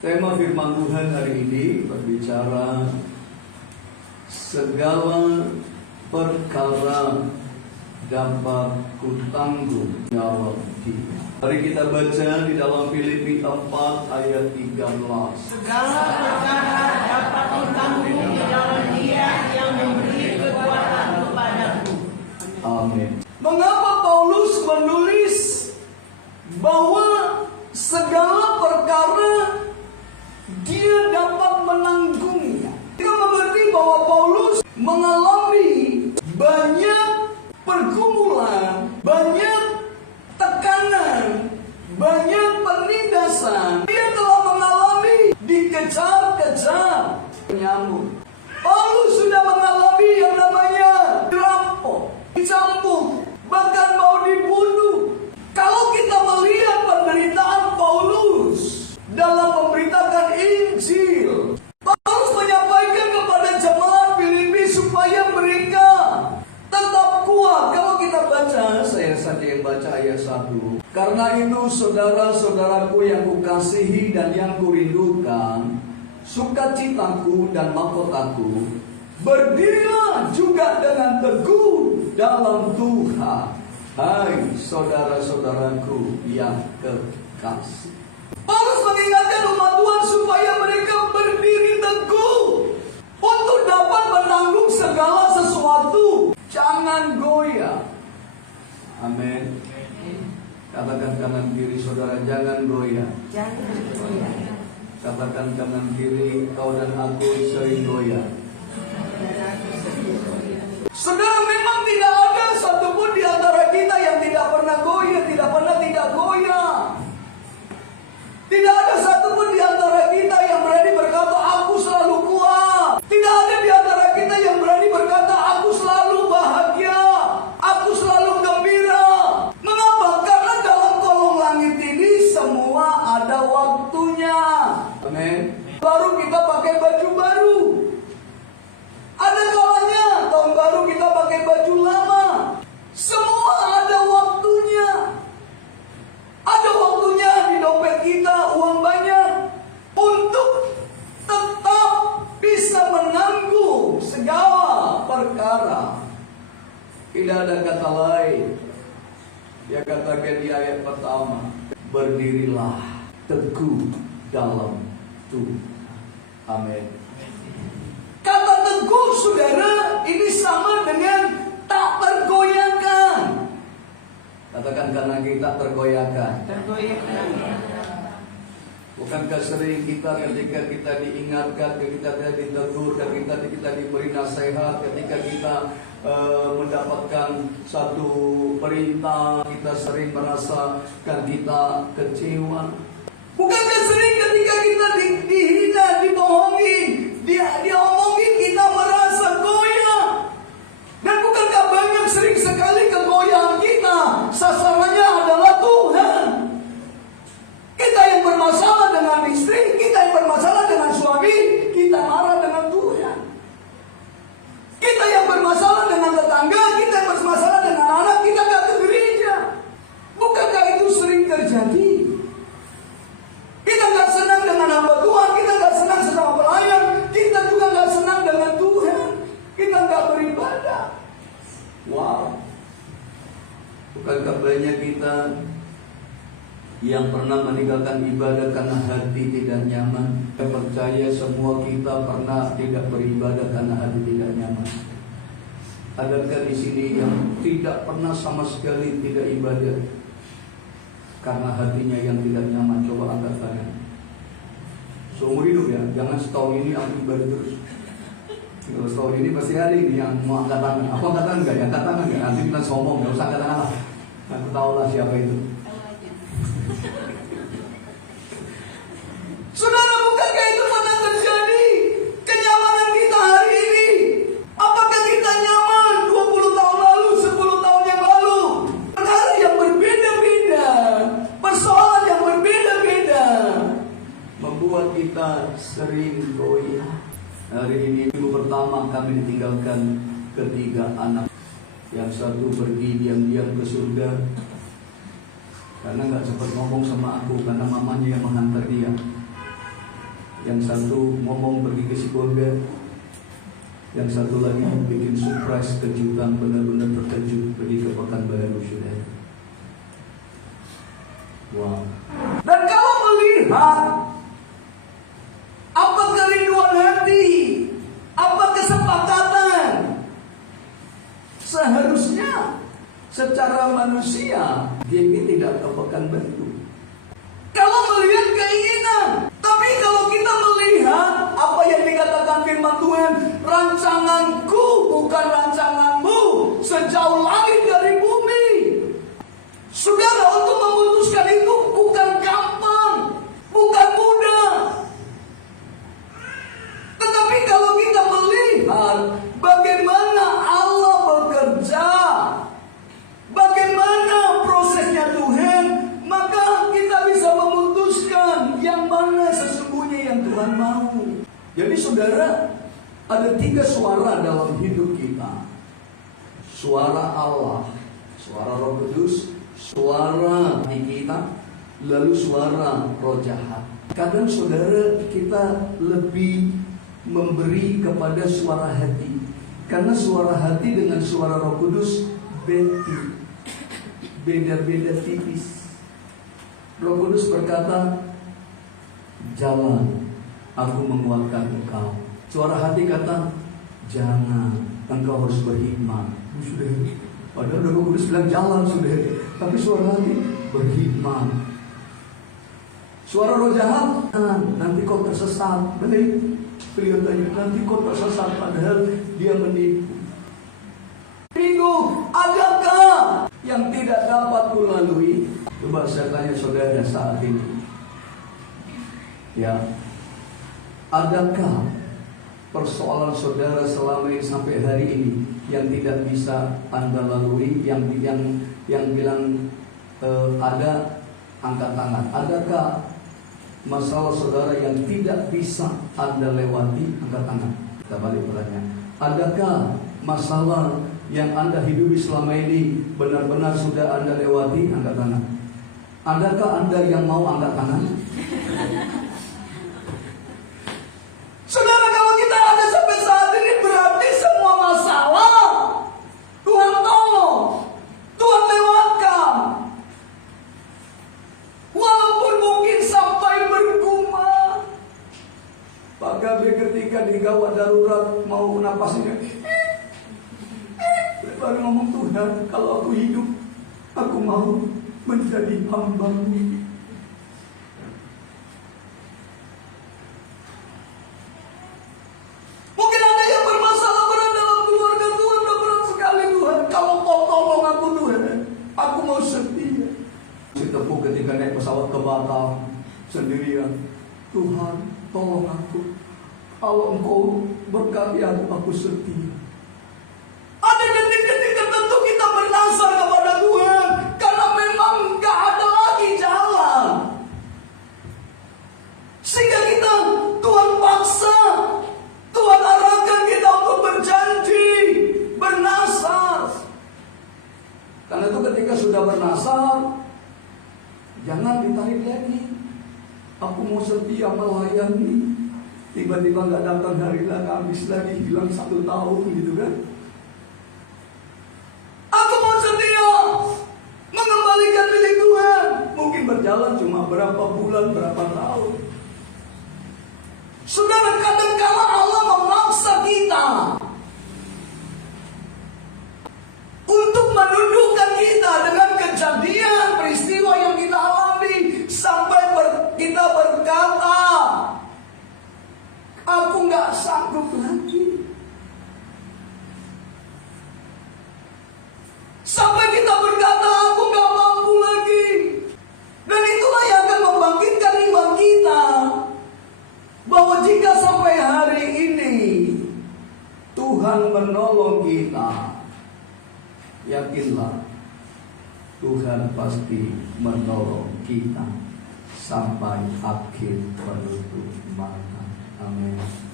Tema firman Tuhan hari ini berbicara segala perkara dapat kutanggung jawab Dia. Mari kita baca di dalam Filipi 4 ayat 13. Segala perkara dapat kutanggung di dalam Dia yang memberi kekuatan kepadaku. Amin. Mengapa Paulus menulis bahwa segala perkara dia dapat menanggungnya? Itu mengerti bahwa Paulus mengalami banyak pergumulan, banyak tekanan, banyak penindasan. Dia telah mengalami dikejar-kejar penyamuk. Paulus sudah mengalami yang namanya dirampok, dicambuk, bahkan mau dibunuh. Kalau kita melihat penderitaan Paulus dalam memberitakan Injil, Paulus menyampaikan kepada jemaat Filipi supaya mereka tetap kuat. Kalau kita baca, saya saja yang baca ayat 1. Karena itu saudara-saudaraku yang kukasihi dan yang kurindukan, sukacitaku dan mahkotaku, berdirilah juga dengan teguh dalam Tuhan. Hai saudara-saudaraku yang kekasih. Paulus mengingatkan umat Tuhan supaya mereka berdiri teguh untuk dapat menanggung segala sesuatu. Jangan goyah. Amin. Katakan kanan kiri saudara, jangan goyah. Jangan goyah. Katakan kanan kiri, kau dan aku sering goyah. Saudara, memang tidak ada satupun di antara kita yang tidak pernah goyah, tidak pernah tidak goyah. Tidak ada satupun di antara kita yang berani berkata, aku selalu kuat. Tidak ada di antara kita yang berani berkata, aku selalu bahagia, aku selalu gembira. Mengapa? Karena dalam kolong langit ini semua ada waktunya. Amin. Baru kita pakai baju baru. Ada kalanya tahun baru kita pakai baju lama. Semua ada waktunya. Ada waktunya di dompet kita uang banyak untuk tetap bisa menanggung segala perkara. Tidak ada kata lain. Dia katakan di ayat pertama, berdirilah teguh dalam Tuhan. Amin. Kata teguh, saudara, ini sama dengan tak tergoyahkan. Katakan karena kita tergoyahkan. Bukankah sering kita ketika kita diingatkan, ketika kita ditegur, ketika kita diberi nasihat, ketika kita mendapatkan satu perintah, kita sering merasakan kita kecewa. Bukankah sering ketika kita dihina, dibohongi, diomongin, kita merasa goyah? Dan bukankah banyak sering sekali kegoyahan kita sasarannya adalah Tuhan? Kita yang bermasalah dengan istri, kita yang bermasalah dengan suami, kita marah dengan Tuhan. Kita yang bermasalah dengan tetangga, kita yang bermasalah dengan anak, kita gak ke gereja. Bukankah itu sering terjadi? Kita gak senang dengan hamba Tuhan, kita gak senang sesama pelayan, kita juga gak senang dengan Tuhan. Kita gak beribadah. Wow. Bukankah banyak kita yang pernah meninggalkan ibadah karena hati tidak nyaman? Saya percaya semua kita pernah tidak beribadah karena hati tidak nyaman. Adakah di sini yang tidak pernah sama sekali tidak ibadah karena hatinya yang tidak nyaman? Coba angkat tangan. Seumur hidup ya, jangan setahun ini aku ibadah terus. Kalau setahun ini pasti ada ini yang mau angkat tangan. Aku angkat tangan enggak? Angkat tangan enggak? Nanti kita sombong, enggak usah angkat tangan lah. Aku tahu lah siapa itu. Saudara, bukankah itu pernah terjadi? Kenyamanan kita hari ini. Apakah kita nyaman 20 tahun lalu, 10 tahun yang lalu? Perkara yang berbeda-beda, persoalan yang berbeda-beda, membuat kita sering goyah. Hari ini minggu pertama kami ditinggalkan ketiga anak. Yang satu pergi diam-diam ke surga karena nggak sempat ngomong sama aku, karena mamanya yang mengantar dia. Yang satu ngomong pergi ke Sibolga, yang satu lagi bikin surprise kejutan, benar-benar terkejut pergi ke Pekanbaru, saudara. Wow. Dan kalau melihat apa kerinduan hati, apa kesepakatan, seharusnya secara manusia Jimmy tidak ke Pekanbaru. Kalau melihat keinginan, tapi kalau kita melihat apa yang dikatakan firman Tuhan, rancanganku bukan rancanganmu, sejauh langit dari bumi. Saudara, untuk memutuskan itu bukan gampang, bukan mudah. Tetapi kalau kita melihat bagaimana Allah bekerja, bagaimana prosesnya Tuhan, maka kita bisa memutuskan yang mana sesungguhnya yang Tuhan mau. Jadi saudara, ada 3 suara dalam hidup kita. Suara Allah, suara Roh Kudus, suara di kita, lalu suara roh jahat. Kadang saudara, kita lebih memberi kepada suara hati, karena suara hati dengan suara Roh Kudus beda-beda tipis. Roh Kudus berkata, jalan, aku menguatkan engkau. Suara hati kata, jangan, engkau harus berhikmat. Sudah. Padahal Roh Kudus bilang jalan, sudah. Tapi suara hati berhikmat. Suara roh jahat, nanti kau tersesat. Baik, kelihatannya nanti kau tersesat, padahal dia menipu. Bingung, adakah yang tidak dapat kulalui? Coba saya tanya saudara saat ini, ya, adakah persoalan saudara selama ini sampai hari ini yang tidak bisa Anda lalui? Yang bilang ada, angkat tangan. Adakah masalah saudara yang tidak bisa Anda lewati? Angkat tangan. Kita balik pertanyaan. Adakah masalah yang Anda hidupi selama ini benar-benar sudah Anda lewati? Angkat tangan. Adakah Anda yang mau angkat tangan? Saudara, kalau kita ada sampai saat ini berarti semua masalah Tuhan tolong, Tuhan lewatkan. Walaupun mungkin sampai bergumam. Pak Gabe ketika di gawat darurat mau napasnya, baru ngomong, Tuhan, kalau aku hidup, aku mau menjadi hamba-Mu. Mungkin ada yang bermasalah berat dalam keluarga Tuhan, udah berat sekali Tuhan. Kalau Kau tolong aku Tuhan, aku mau setia. Si Tepuh ketika naik pesawat ke Batam sendirian, Tuhan tolong aku. Kalau Engkau berkati aku setia. Ada detik-detik tertentu kita bernasar kepada Tuhan karena memang gak ada lagi jalan. Sehingga kita, Tuhan paksa, Tuhan arahkan kita untuk berjanji, bernasar. Karena itu ketika sudah bernasar, jangan ditarik lagi. Aku mau setia melayani. Tiba-tiba gak datang hari lah, habis lagi, hilang 1 tahun gitu kan. Aku mau setia mengembalikan milik Tuhan. Mungkin berjalan cuma berapa bulan, berapa tahun. Saudara, kadang-kala Allah memaksa kita untuk menundukkan kita dengan kejadian, peristiwa yang kita alami, sampai kita berkata, aku gak sanggup lagi. Sampai kita berkata, aku gak mampu lagi. Dan itulah yang akan membangkitkan iman kita, bahwa jika sampai hari ini Tuhan menolong kita, yakinlah Tuhan pasti menolong kita sampai akhir penutup masa. Amin.